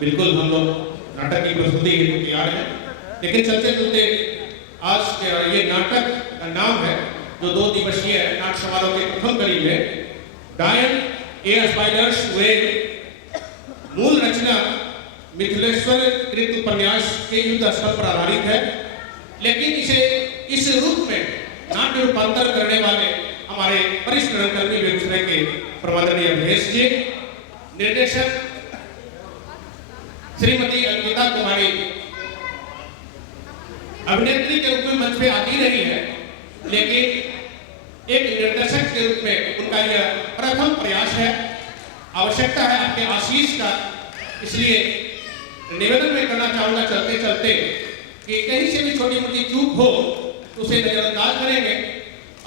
बिल्कुल हम लोग नाटक की प्रस्तुति के लिए तैयार हैं, लेकिन चलते चलते आज के ये नाटक का नाम है जो 2 दिवसीय नाट्य समारोह के प्रथम कड़ी में डायन ए स्पाइडर्स वेब मूल रचना मिथिलेश्वर कृत उपन्यास के युद्ध स्थल पर आधारित है, लेकिन इसे इस रूप में नाट्य रूपांतर करने वाले हमारे वरिष्ठ रंगकर्मी बेगूसराय के प्रबंधनीय अवधेश जी, निर्देशक श्रीमती अंकिता कुमारी अभिनेत्री के रूप में मंच पे आती रही है, लेकिन एक निर्देशक के रूप में उनका यह प्रथम प्रयास है। आवश्यकता है आपके आशीष का, इसलिए निवेदन में करना चाहूंगा चलते चलते कि कहीं से भी छोटी मोटी चूक हो तो उसे नजरअंदाज करेंगे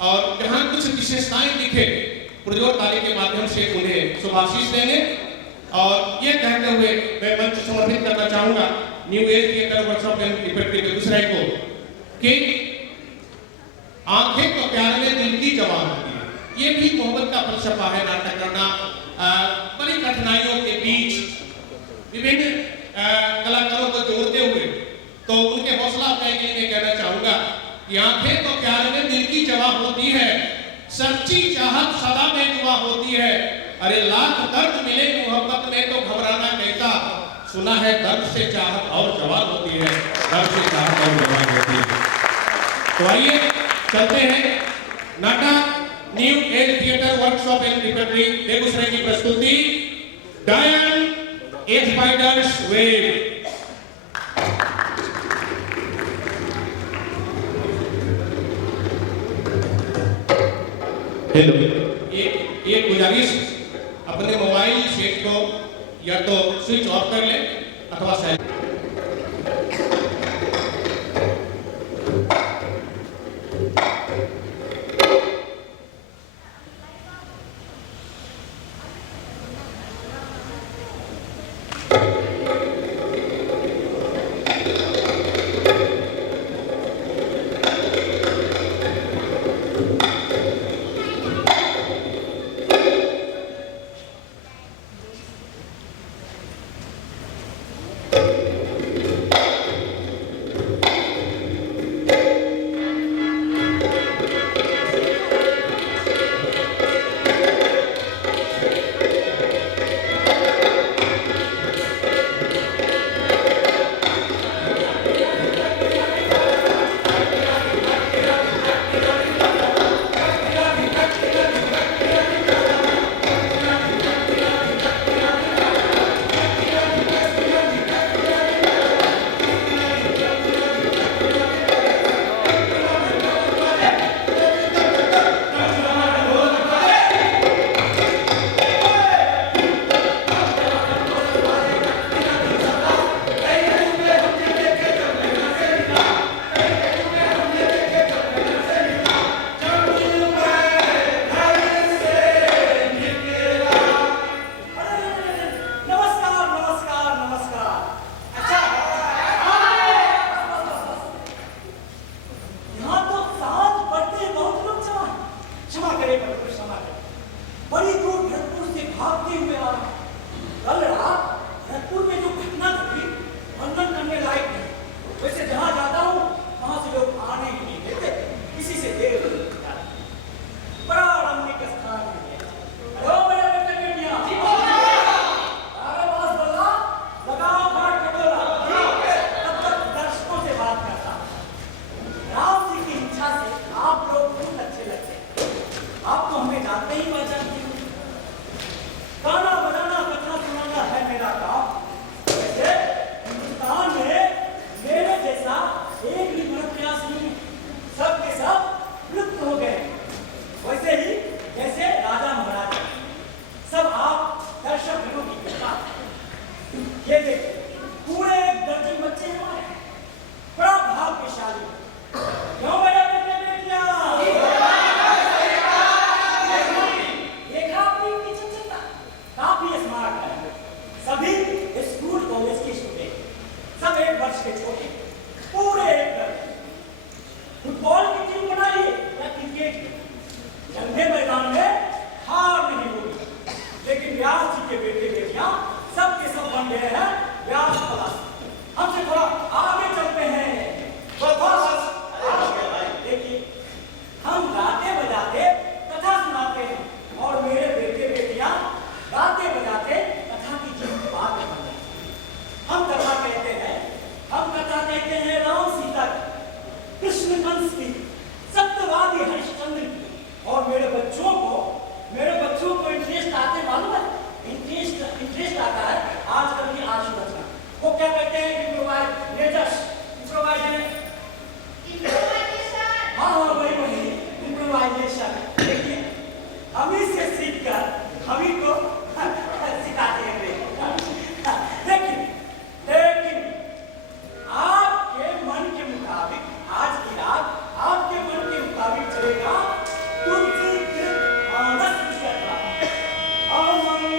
और जहां कुछ विशेषताएं दिखे पुरजोर ताली के माध्यम से उन्हें शुभाशीष देंगे। और ये कहते हुए मैं मंच समर्पित करना चाहूंगा new age theatre workshop and repertory Begusarai को कि आंखें तो प्यार में दिल की जवान होती है। ये भी मोहब्बत का फलसफा है नाटक करना, बड़ी कठिनाइयों के बीच विभिन्न कलाकारों को जोड़ते हुए। तो उनके हौसला अफजाई के लिए कहना चाहूंगा कि आंखें तो प्यार में दिल की जवान होती है, सच्ची चाहत सदा में दुआ होती है। अरे लाख दर्द मिले मोहब्बत में तो घबराना कैसा, सुना है दर्द से चाहत और जवान होती है, दर्द से चाहत और जवान होती है। तो आइए चलते हैं नाटक new age theatre workshop and repertory Begusarai की प्रस्तुति डायन ए स्पाइडर्स वेब। हेलो, एक गुजारिश, अपने मोबाइल सेट को या तो स्विच ऑफ कर ले अथवा साइलेंट। व्यास जी के बेटे बेटियां सबके सब बन गए हैं व्यास प्लस। हमसे थोड़ा आगे चलते हैं। देखिए, हम गाते बजाते कथा सुनाते हैं और मेरे बेटे बेटियां गाते बजाते कथा की जीत बात बन जाती है। हम कथा कहते हैं राम सीता की, कृष्ण कंस की, सत्यवादी हरिश्चंद्र की। और मेरे बच्चों को इंटरेस्ट आते मालूम है, इंटरेस्ट आता है आजकल की आशु रचना। वो क्या कहते हैं? इम्प्रोवाइजेशन। हाँ, वही इम्प्रोवाइजेशन। देखिए, हम ही से सीखकर हम ही को सिखाते हैं। लेकिन आपके मन के मुताबिक आज की रात आपके मन के मुताबिक चलेगा तुलसी के मानस विषयता। अमंगल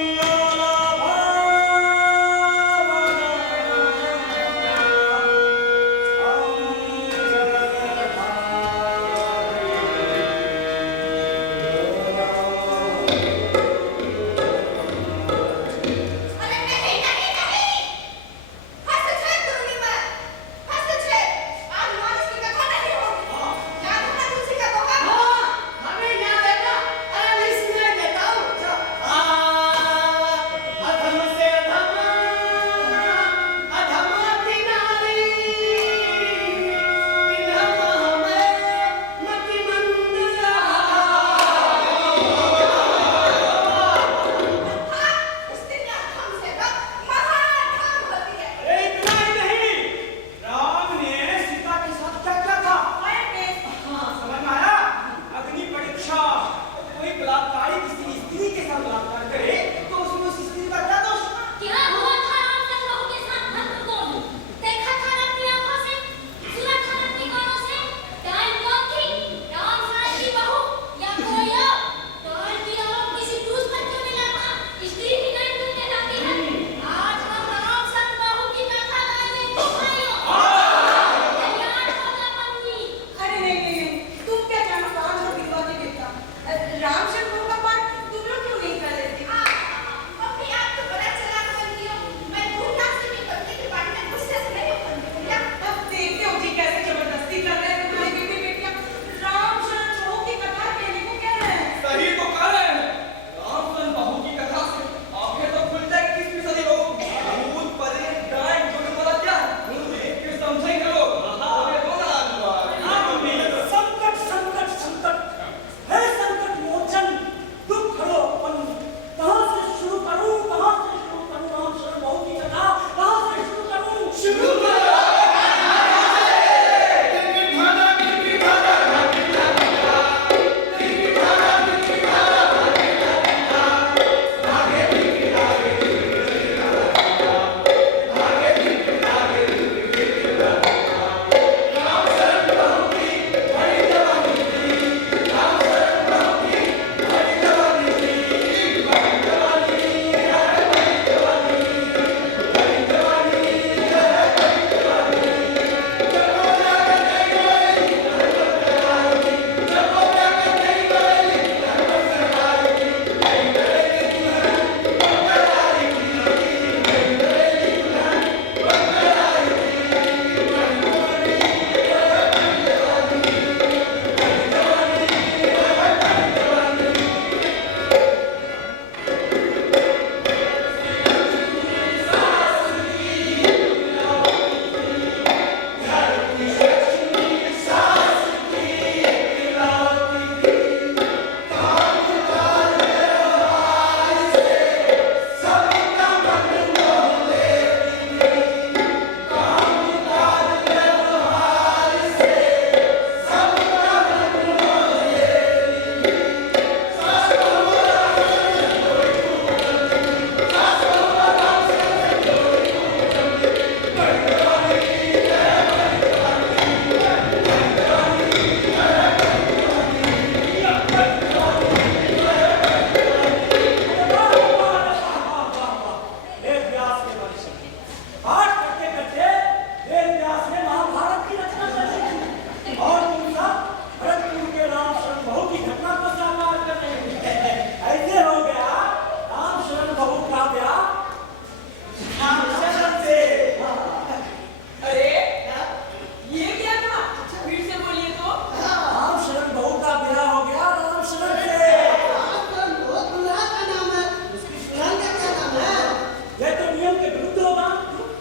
विरुद्ध होगा।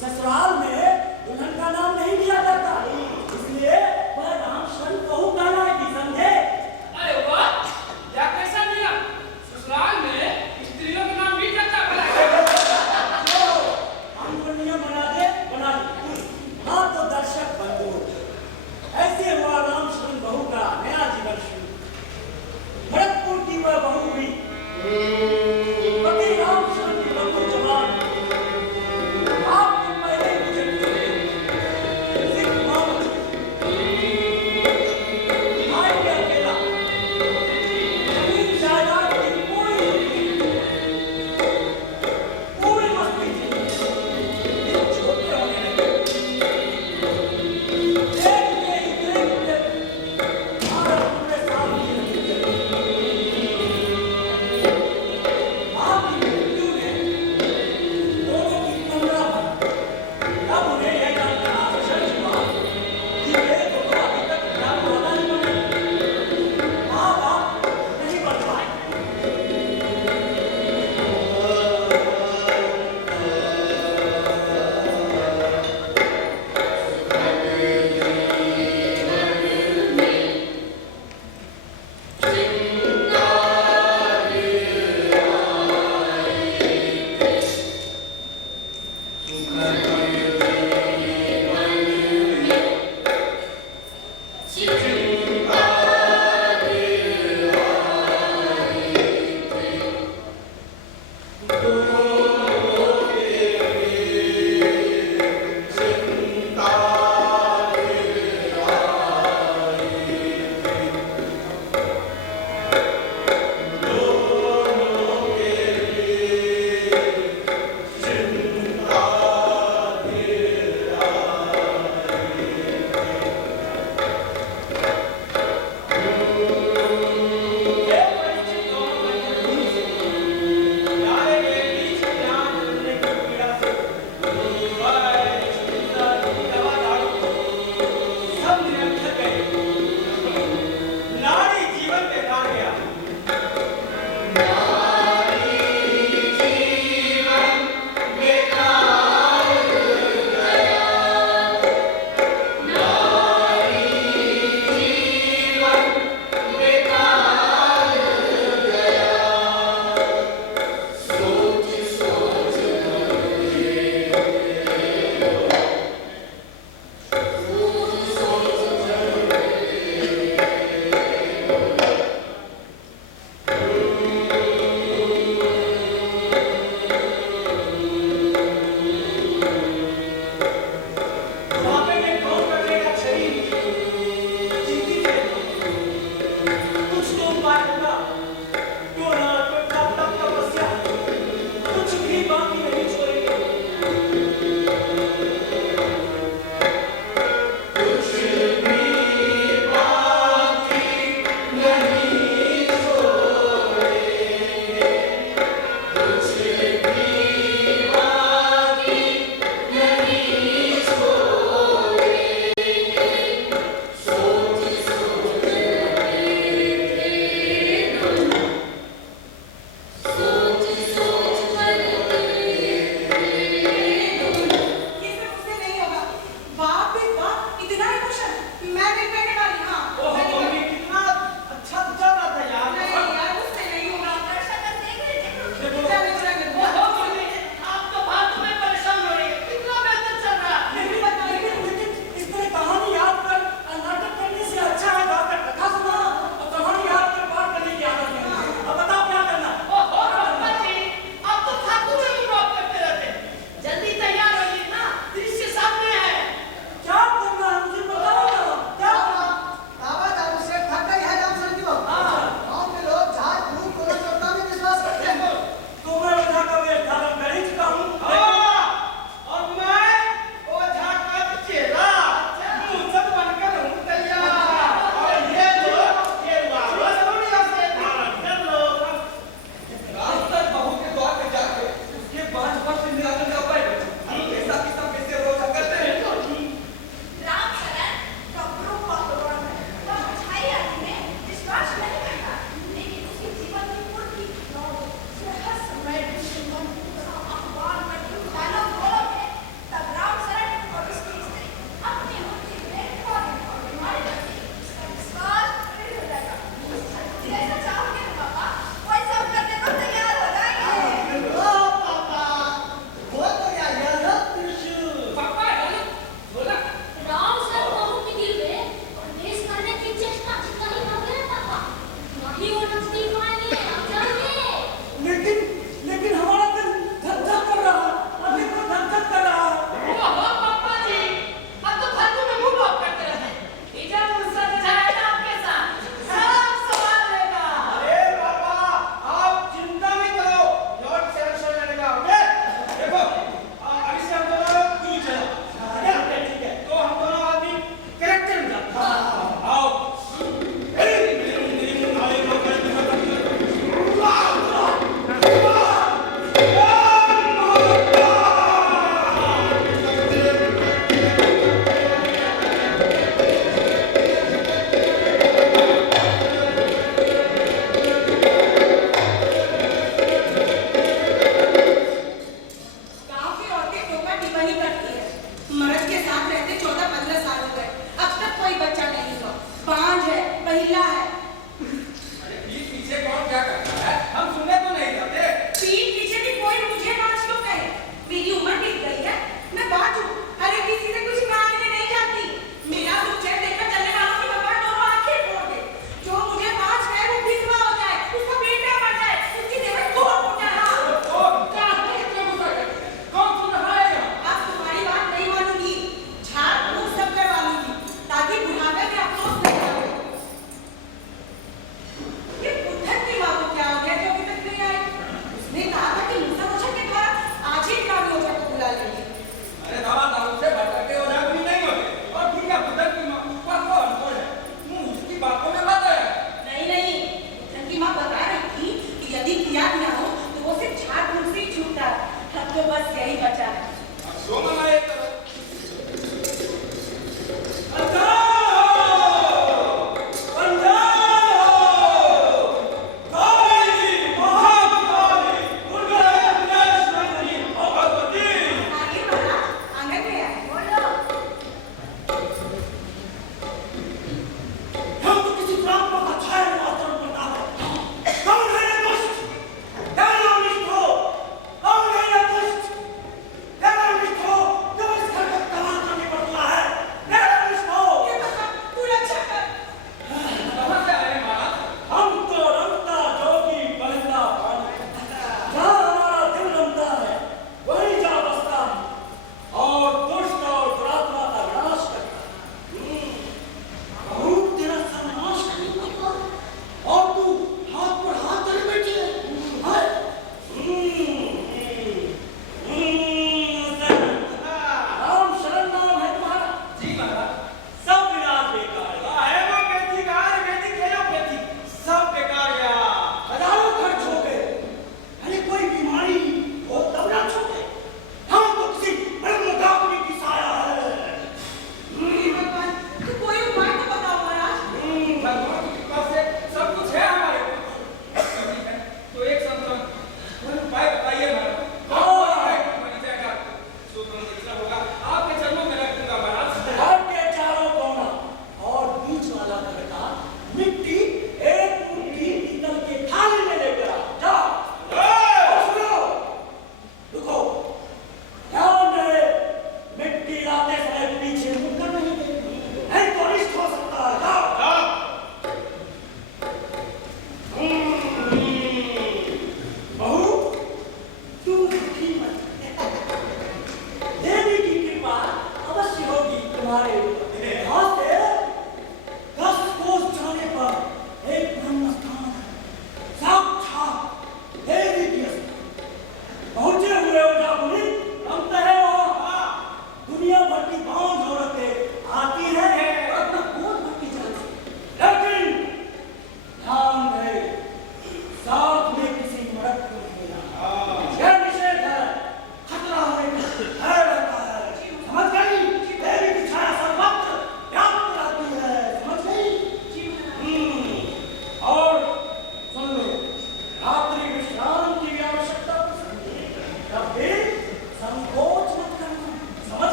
ससुराल में दुल्हन का नाम नहीं लिया जाता, इसलिए वह राम शरण बहू कहलाएगी, समझे? अरे वाह, क्या कैसा दिया? ससुराल में स्त्रियों का नाम भी जाता है। हम को नियम बना दे। हाँ तो दर्शक बंधु, ऐसे हुआ राम शरण बहू का नया जीवन शुरू। भरतपुर की वह बहू हुई पति राम शरण की बंधु जवान। आपने पहले वही करती है। मर्द के साथ रहते 14-15 साल हो गए, अब तक कोई बच्चा नहीं हुआ। बांझ है, महिला है,